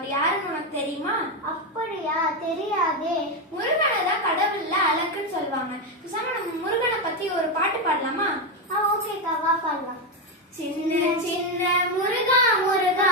அவர் யாருன்னு உனக்கு தெரியுமா? அப்படியா? தெரியாதே. முருகனை தான் கடவுள்ல அழகுன்னு சொல்லுவாங்க. பேசாம நம்ம முருகனை பத்தி ஒரு பாட்டு பாடலாமா? ஓகேக்கா, வா பாடலாம். சின்ன சின்ன முருகா முருகா